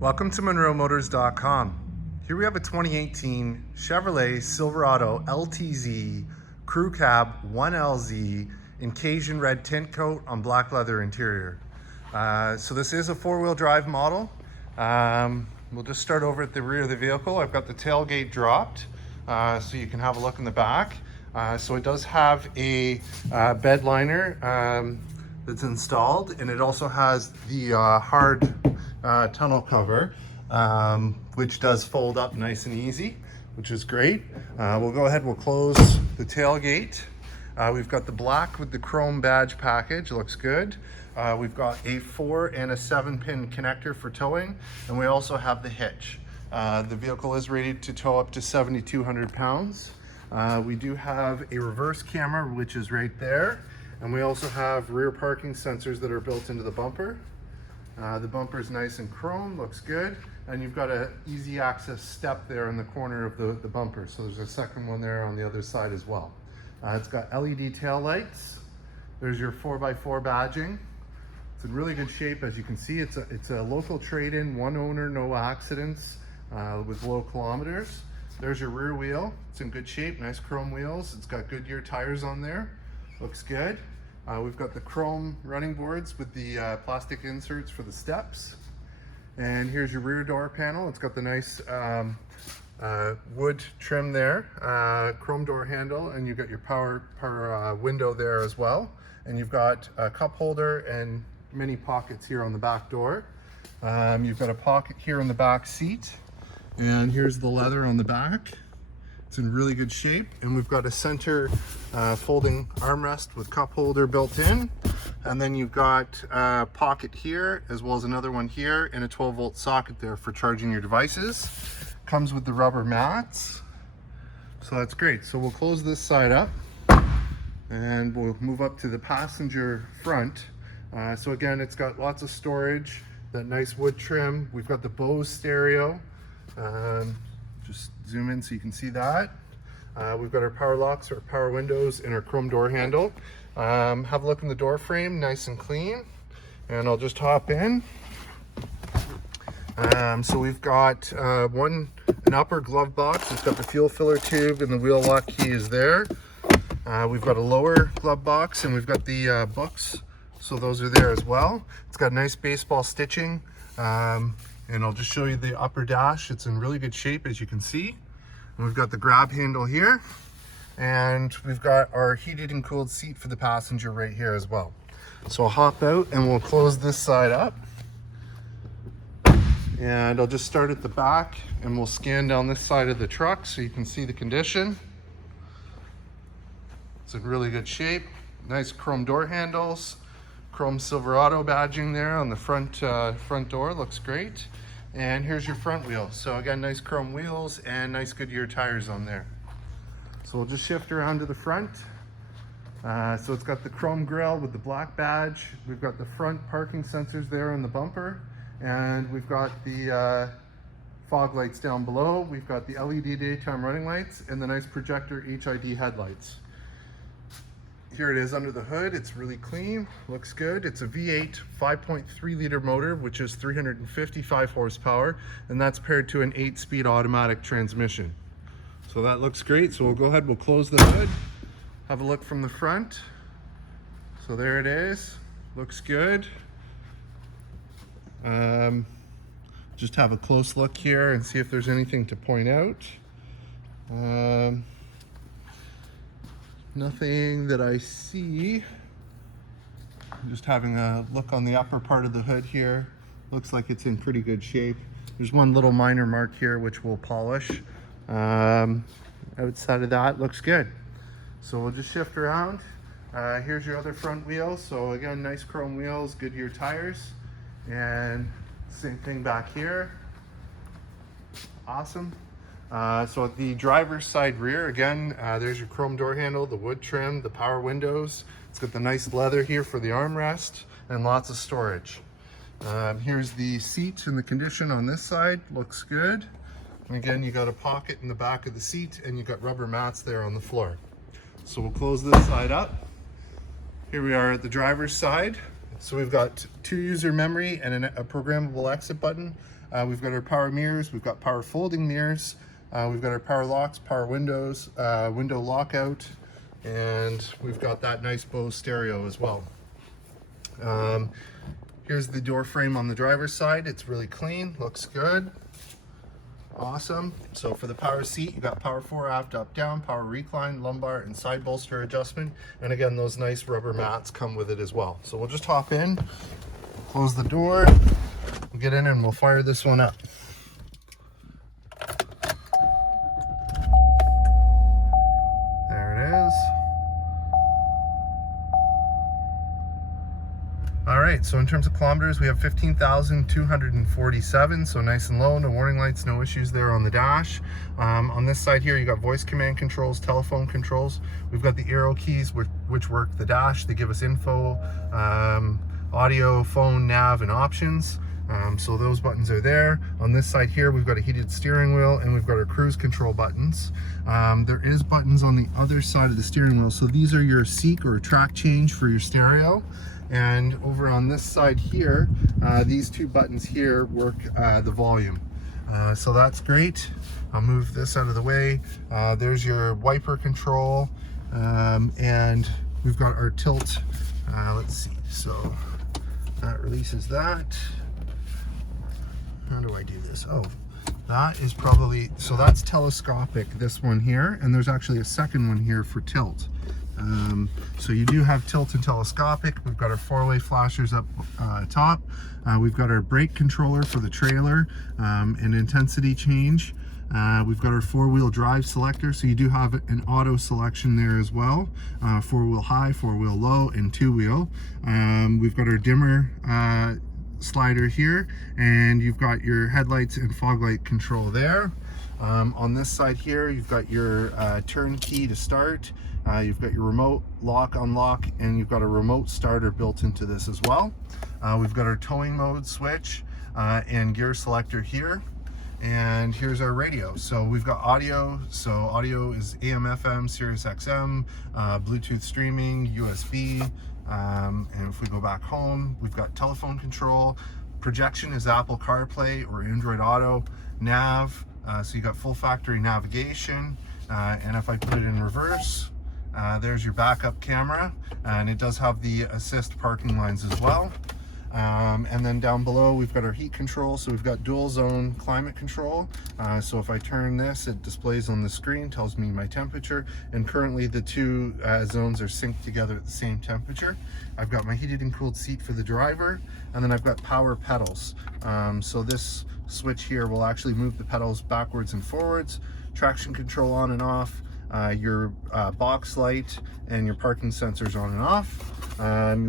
Welcome to MonroeMotors.com. Here we have a 2018 Chevrolet Silverado LTZ Crewcab 1LZ in Cajun Red Tintcoat on black leather interior. So this is a four-wheel drive model. We'll just start over at the rear of the vehicle. I've got the tailgate dropped so you can have a look in the back. So it does have a bed liner that's installed, and it also has the hard tonneau cover, which does fold up nice and easy, which is great. We'll go ahead, we'll close the tailgate. We've got the black with the chrome badge package, looks good. We've got a 4 and a 7-pin connector for towing, and we also have the hitch. The vehicle is rated to tow up to 7,200 pounds. We do have a reverse camera, which is right there, and we also have rear parking sensors that are built into the bumper. The bumper is nice and chrome, looks good, and you've got an easy access step there in the corner of the bumper, so there's a second one there on the other side as well. It's got LED tail lights. There's your 4x4 badging. It's in really good shape. As you can see, it's a local trade-in, one owner, no accidents, with low kilometers. There's your rear wheel. It's in good shape, nice chrome wheels. It's got Goodyear tires on there, looks good. We've got the chrome running boards with the plastic inserts for the steps. And here's your rear door panel. It's got the nice wood trim there, chrome door handle, and you've got your power window there as well. And you've got a cup holder and many pockets here on the back door. You've got a pocket here in the back seat, and here's the leather on the back. It's in really good shape, and we've got a center folding armrest with cup holder built in, and then you've got a pocket here as well as another one here and a 12-volt socket there for charging your devices. Comes with the rubber mats, so that's great. So we'll close this side up and we'll move up to the passenger front. So again, it's got lots of storage, that nice wood trim. We've got the Bose stereo. Just zoom in so you can see that. We've got our power locks, our power windows, and our chrome door handle. Have a look in the door frame, nice and clean. And I'll just hop in. So we've got an upper glove box. It's got the fuel filler tube, and the wheel lock key is there. We've got a lower glove box, and we've got the books. So those are there as well. It's got nice baseball stitching. And I'll just show you the upper dash. It's in really good shape, as you can see. And we've got the grab handle here, and we've got our heated and cooled seat for the passenger right here as well. So I'll hop out and we'll close this side up. And I'll just start at the back and we'll scan down this side of the truck so you can see the condition. It's in really good shape. Nice chrome door handles. Chrome Silverado badging there on the front door, looks great. And here's your front wheel. So again, nice chrome wheels and nice Goodyear tires on there. So we'll just shift around to the front. So it's got the chrome grille with the black badge. We've got the front parking sensors there on the bumper. And we've got the fog lights down below. We've got the LED daytime running lights and the nice projector HID headlights. Here it is under the hood. It's really clean, looks good. It's a V8 5.3 liter motor, which is 355 horsepower, and that's paired to an 8-speed automatic transmission. So that looks great. So we'll go ahead, we'll close the hood, have a look from the front. So there it is, looks good. Just have a close look here and see if there's anything to point out. Nothing that I see. Just having a look on the upper part of the hood here. Looks like it's in pretty good shape. There's one little minor mark here which we'll polish. Outside of that, looks good. So we'll just shift around. Here's your other front wheel. So again, nice chrome wheels, Goodyear tires. And same thing back here. Awesome. So at the driver's side rear, again, there's your chrome door handle, the wood trim, the power windows. It's got the nice leather here for the armrest and lots of storage. Here's the seat and the condition on this side, looks good. And again, you got a pocket in the back of the seat and you got rubber mats there on the floor. So we'll close this side up. Here we are at the driver's side. So we've got 2 user memory and a programmable exit button. We've got our power mirrors, we've got power folding mirrors, we've got our power locks, power windows, window lockout, and we've got that nice Bose stereo as well. Here's the door frame on the driver's side. It's really clean, looks good. Awesome. So for the power seat, you got power fore, aft, up, down, power recline, lumbar, and side bolster adjustment. And again, those nice rubber mats come with it as well. So we'll just hop in, close the door, we'll get in and we'll fire this one up. There it is. All right, so in terms of kilometers, we have 15,247, so nice and low, no warning lights, no issues there on the dash. On this side here, you got voice command controls, telephone controls. We've got the arrow keys which work the dash. They give us info, audio, phone, nav, and options. So those buttons are there. On this side here, we've got a heated steering wheel and we've got our cruise control buttons. There is buttons on the other side of the steering wheel. So these are your seek or track change for your stereo. And over on this side here, these 2 buttons here work the volume. So that's great. I'll move this out of the way. There's your wiper control, and we've got our tilt. Let's see, so that releases that. How do I do this? Oh, that is probably, so that's telescopic, this one here, and there's actually a second one here for tilt. So you do have tilt and telescopic. We've got our 4-way flashers up top. We've got our brake controller for the trailer, and intensity change. We've got our 4-wheel drive selector, so you do have an auto selection there as well. 4-wheel high, 4-wheel low, and 2-wheel. We've got our dimmer slider here, and you've got your headlights and fog light control there. On this side here, you've got your turn key to start. You've got your remote lock, unlock, and you've got a remote starter built into this as well. We've got our towing mode switch and gear selector here. And here's our radio. So we've got audio. So audio is AM, FM, Sirius XM, Bluetooth streaming, USB. And if we go back home, we've got telephone control. Projection is Apple CarPlay or Android Auto. Nav, so you got full factory navigation. And if I put it in reverse, there's your backup camera, and it does have the assist parking lines as well. And then down below, we've got our heat control. So we've got dual zone climate control. So if I turn this, it displays on the screen, tells me my temperature. And currently the 2 zones are synced together at the same temperature. I've got my heated and cooled seat for the driver. And then I've got power pedals. So this switch here will actually move the pedals backwards and forwards. Traction control on and off. Your box light and your parking sensors on and off.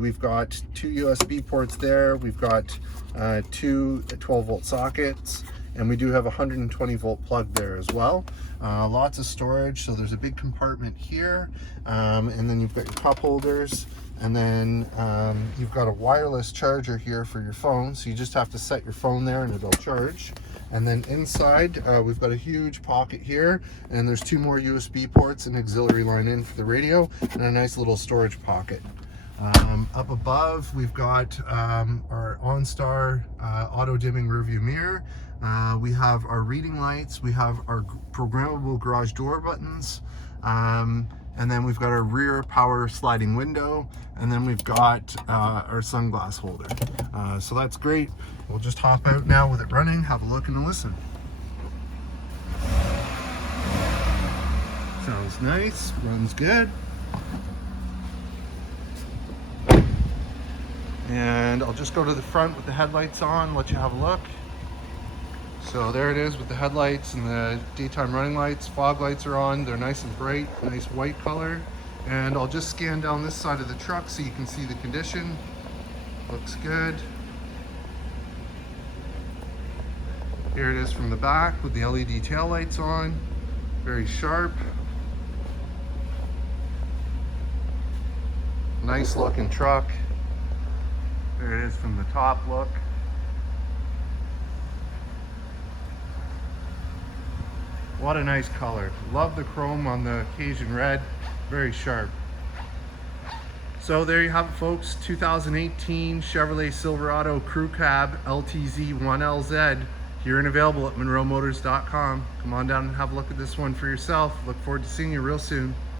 We've got 2 USB ports there. We've got 2 12-volt sockets, and we do have a 120-volt plug there as well. Lots of storage, so there's a big compartment here, and then you've got your cup holders, and then you've got a wireless charger here for your phone, so you just have to set your phone there and it'll charge. And then inside, we've got a huge pocket here, and there's 2 more USB ports, an auxiliary line in for the radio, and a nice little storage pocket. Up above, we've got our OnStar auto dimming rearview mirror. We have our reading lights. We have our programmable garage door buttons. And then we've got our rear power sliding window. And then we've got our sunglass holder. So that's great. We'll just hop out now with it running, have a look and a listen. Sounds nice, runs good. And I'll just go to the front with the headlights on, let you have a look. So there it is with the headlights and the daytime running lights. Fog lights are on, they're nice and bright, nice white color. And I'll just scan down this side of the truck so you can see the condition. Looks good. Here it is from the back with the LED tail lights on, very sharp. Nice looking truck. There it is from the top look. What a nice color. Love the chrome on the Cajun Red, very sharp. So there you have it, folks. 2018 Chevrolet Silverado Crewcab LTZ 1LZ here and available at MonroeMotors.com. Come on down and have a look at this one for yourself. Look forward to seeing you real soon.